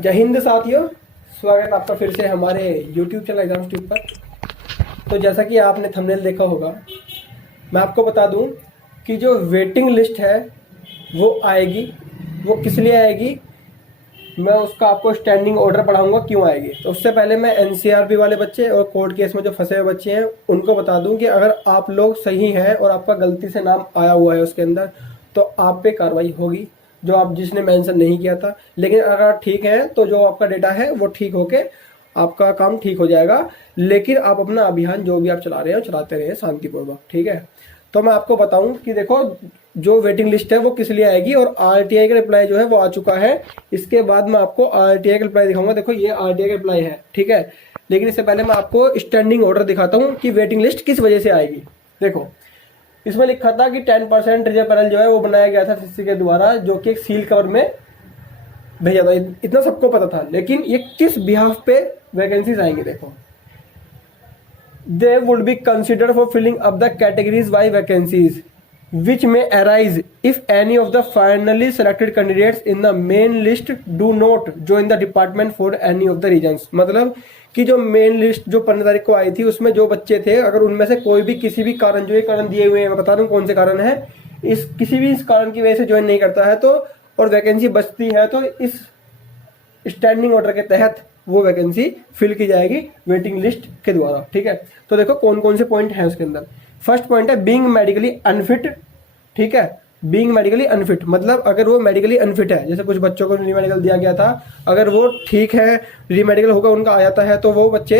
जय हिंद साथियों, स्वागत आपका फिर से हमारे YouTube चैनल एग्जाम ट्यूब पर। तो जैसा कि आपने थंबनेल देखा होगा, मैं आपको बता दूं कि जो वेटिंग लिस्ट है वो आएगी। वो किस लिए आएगी, मैं उसका आपको स्टैंडिंग ऑर्डर पढ़ाऊंगा क्यों आएगी। तो उससे पहले मैं NCRP वाले बच्चे और कोर्ट केस में जो फंसे हुए बच्चे हैं उनको बता दूं कि अगर आप लोग सही हैं और आपका गलती से नाम आया हुआ है उसके अंदर, तो आप पे कार्रवाई होगी, जो आप जिसने मेंशन नहीं किया था। लेकिन अगर ठीक है तो जो आपका डेटा है वो ठीक होके आपका काम ठीक हो जाएगा। लेकिन आप अपना अभियान जो भी आप चला रहे हो चलाते रहे शांतिपूर्वक, ठीक है। तो मैं आपको बताऊं कि देखो, जो वेटिंग लिस्ट है वो किस लिए आएगी और RTI का रिप्लाई जो है वो आ चुका है। इसके बाद मैं आपको RTI का रिप्लाई दिखाऊंगा। देखो ये RTI का रिप्लाई है, ठीक है। लेकिन इससे पहले मैं आपको स्टैंडिंग ऑर्डर दिखाता हूँ कि वेटिंग लिस्ट किस वजह से आएगी। देखो, इसमें लिखा था कि 10% रिजर्व पैनल जो है वो बनाया गया था CC के द्वारा, जो कि एक सील कवर में भेजा था। इतना सबको पता था। लेकिन ये किस बिहाफ पे वैकेंसीज आएंगी, देखो। They would be considered for filling up the categories by vacancies which may arise if any of the finally selected candidates in the main list do not join the department for any of the reasons। मतलब कि जो main list जो 15 तारीख को आई थी उसमें जो बच्चे थे, अगर उनमें से कोई भी किसी भी कारण, जो ये कारण दिए हुए हैं मैं बता रहा हूँ कौन से कारण है, इस किसी भी इस कारण की वजह से ज्वाइन नहीं करता है तो और वैकेंसी बचती है तो इस स्टैंडिंग ऑर्डर के तहत वो वैकेंसी फिल की जाएगी वेटिंग लिस्ट के द्वारा, ठीक है। तो देखो कौन कौन से पॉइंट हैं उसके अंदर। फर्स्ट पॉइंट है बीइंग मेडिकली अनफिट, ठीक है। बीइंग मेडिकली अनफिट मतलब अगर वो मेडिकली अनफिट है, जैसे कुछ बच्चों को री मेडिकल दिया गया था, अगर वो ठीक है, री मेडिकल होगा उनका आ जाता है तो वो बच्चे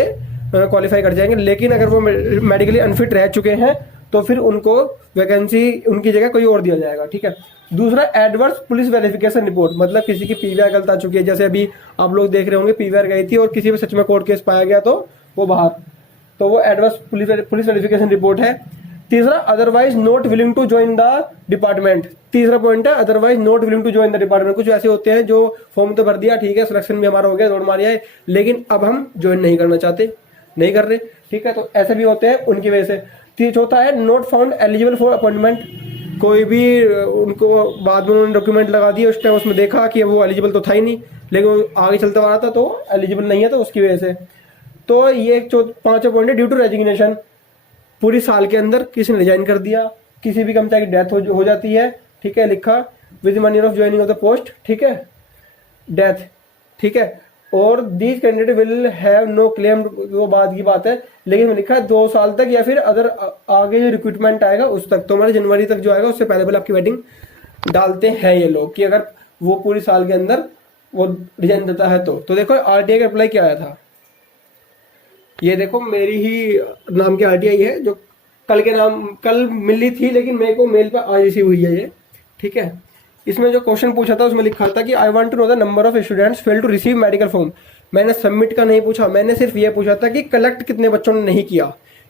क्वालिफाई कर जाएंगे। लेकिन अगर वो मेडिकली अनफिट रह चुके हैं तो फिर उनको वैकेंसी उनकी जगह कोई और दिया जाएगा, ठीक है। दूसरा एडवर्स पुलिस वेरिफिकेशन रिपोर्ट, मतलब किसी की PVR गलत आ चुकी है, जैसे अभी आप लोग देख रहे होंगे PVR गई थी और किसी भी सच में कोर्ट केस पाया गया तो वो बाहर, तो वो एडवर्स पुलिस वेरिफिकेशन रिपोर्ट है। तीसरा otherwise not willing to join the department. तीसरा पॉइंट है otherwise not willing to join the department. कुछ ऐसे होते हैं जो फॉर्म तो भर दिया, ठीक है, सिलेक्शन भी हमारा हो गया, दौड़ मारी है, लेकिन अब हम ज्वाइन नहीं करना चाहते, नहीं कर रहे, ठीक है। तो ऐसे भी होते हैं, उनकी वजह से। चौथा है not found eligible for appointment. कोई भी उनको बाद में उन्होंने डॉक्यूमेंट लगा दिए, उस टाइम उसमें देखा कि वो एलिजिबल तो था ही नहीं, लेकिन वो आगे चलता आ रहा था तो एलिजिबल नहीं है, तो उसकी वजह से। तो ये पांचवा पॉइंट है ड्यू टू रेजिग्नेशन। पूरी साल के अंदर किसी ने रिजाइन कर दिया, किसी भी कर्मचारी की डेथ हो जाती है, ठीक है, लिखा with 1 year of joining of the post, ठीक है, डेथ, ठीक है। और these candidate will have no claim, वो बाद की बात है, लेकिन लिखा है 2 साल तक या फिर अदर आगे जो रिक्रूटमेंट आएगा उस तक, तो हमारे जनवरी तक जो आएगा उससे पहले पहले आपकी वेटिंग डालते हैं ये लोग, कि अगर वो पूरी साल के अंदर वो रिजाइन देता है तो देखो RTI का अप्लाई क्या आया था। ये देखो मेरी ही नाम की RTI है, जो कल मिली थी, लेकिन मेरे को मेल पर आज रिसीव हुई है ये, ठीक है। इसमें जो क्वेश्चन पूछा था उसमें लिखा था कि I want to know the number of students fail to receive medical form. मैंने सबमिट का नहीं पूछा, मैंने सिर्फ ये पूछा था कि कलेक्ट कितने बच्चों ने नहीं किया,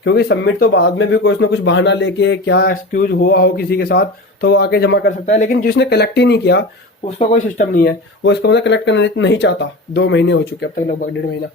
क्योंकि सबमिट तो बाद में भी कुछ ना कुछ बहाना लेके, क्या एक्सक्यूज हुआ हो किसी के साथ, तो वो आके जमा कर सकता है। लेकिन जिसने कलेक्ट ही नहीं किया उसका कोई सिस्टम नहीं है, वो इसका मतलब कलेक्ट करना नहीं चाहता। 2 महीने हो चुके अब तक, लगभग 1.5 महीना।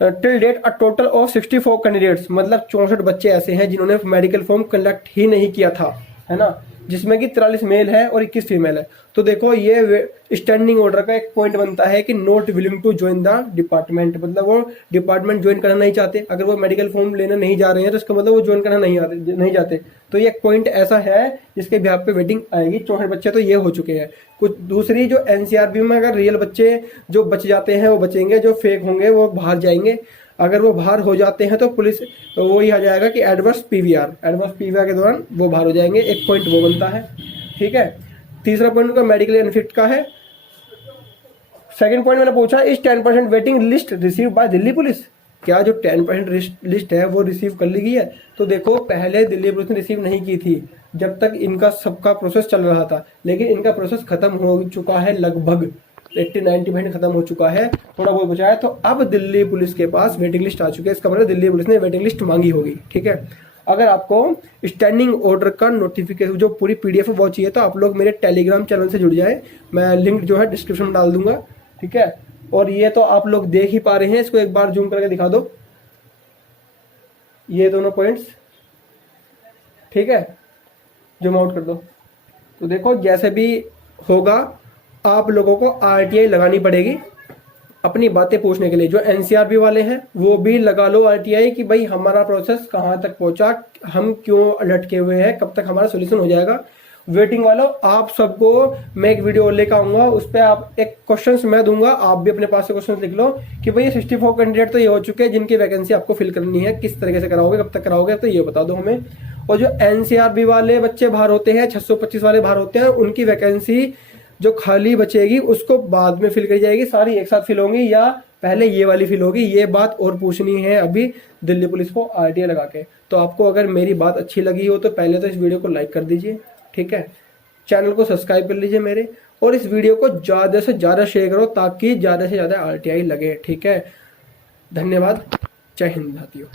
Till date a total of 64 candidates, मतलब 64 बच्चे ऐसे हैं जिन्होंने मेडिकल फॉर्म कलेक्ट ही नहीं किया था, है ना, जिसमें कि 43 मेल है और 21 फीमेल है। तो देखो ये स्टैंडिंग ऑर्डर का एक पॉइंट बनता है कि not willing to join the department, मतलब वो डिपार्टमेंट ज्वाइन करना नहीं चाहते। अगर वो मेडिकल फॉर्म लेने नहीं जा रहे हैं तो इसका मतलब वो ज्वाइन करना नहीं चाहते। तो ये एक पॉइंट ऐसा है जिसके बिहाफ पे वेटिंग आएगी। 64 बच्चे तो ये हो चुके हैं। कुछ दूसरी जो NCRB में अगर रियल बच्चे जो बच जाते हैं वो बचेंगे, जो फेक होंगे वो बाहर जाएंगे। अगर वो बाहर हो जाते हैं तो पुलिस तो वो ही आ जाएगा कि एडवर्स PVR के दौरान वो बाहर हो जाएंगे। एक पॉइंट वो बनता है, ठीक है। तीसरा पॉइंट उनका मेडिकल अनफिट का है। सेकंड पॉइंट मैंने पूछा इस 10% waiting list receive by Delhi police. क्या जो 10% लिस्ट है वो रिसीव कर ली गई है? तो देखो पहले दिल्ली पुलिस ने रिसीव नहीं की थी जब तक इनका सबका प्रोसेस चल रहा था, लेकिन इनका प्रोसेस खत्म हो चुका है, लगभग 80-90% खत्म हो चुका है, थोड़ा बहुत बचा है। तो अब दिल्ली पुलिस के पास वेटिंग लिस्ट आ चुकी है, इसका मतलब दिल्ली पुलिस ने वेटिंग लिस्ट मांगी होगी, ठीक है। अगर आपको स्टैंडिंग ऑर्डर का नोटिफिकेशन जो पूरी PDF वो चाहिए तो आप लोग मेरे टेलीग्राम चैनल से जुड़ जाए, मैं लिंक जो है डिस्क्रिप्शन में डाल दूंगा, ठीक है। और ये तो आप लोग देख ही पा रहे हैं, इसको एक बार जूम करके दिखा दो, ये दोनों पॉइंट्स, ठीक है, जूम आउट कर दो। तो देखो जैसे भी होगा आप लोगों को RTI लगानी पड़ेगी, अपनी बातें पूछने के लिए। जो एनसीआरबी वाले हैं वो भी लगा लो आरटीआई कि भाई हमारा प्रोसेस कहाँ तक पहुंचा, हम क्यों लटके हुए हैं, कब तक हमारा सोल्यूशन हो जाएगा। वेटिंग वालों, आप सबको मैं एक वीडियो लेकर आऊंगा, उस पर आप एक क्वेश्चंस मैं दूंगा, आप भी अपने पास से क्वेश्चंस लिख लो कि भाई ये 64 कैंडिडेट तो ये हो चुके हैं जिनकी वैकेंसी आपको फिल करनी है, किस तरीके से कराओगे, कब तक कराओगे, तो ये बता दो हमें। और जो एनसीआरबी वाले बच्चे बाहर होते हैं, 625 वाले बाहर होते हैं, उनकी वैकेंसी जो खाली बचेगी उसको बाद में फिल करी जाएगी, सारी एक साथ फिल होंगी या पहले ये वाली फिल होगी, ये बात और पूछनी है अभी दिल्ली पुलिस को आरटीआई लगा के। तो आपको अगर मेरी बात अच्छी लगी हो तो पहले तो इस वीडियो को लाइक कर दीजिए, ठीक है, चैनल को सब्सक्राइब कर लीजिए मेरे, और इस वीडियो को ज़्यादा से ज़्यादा शेयर करो ताकि ज़्यादा से ज़्यादा आरटीआई लगे, ठीक है। धन्यवाद, जय हिंद साथियों।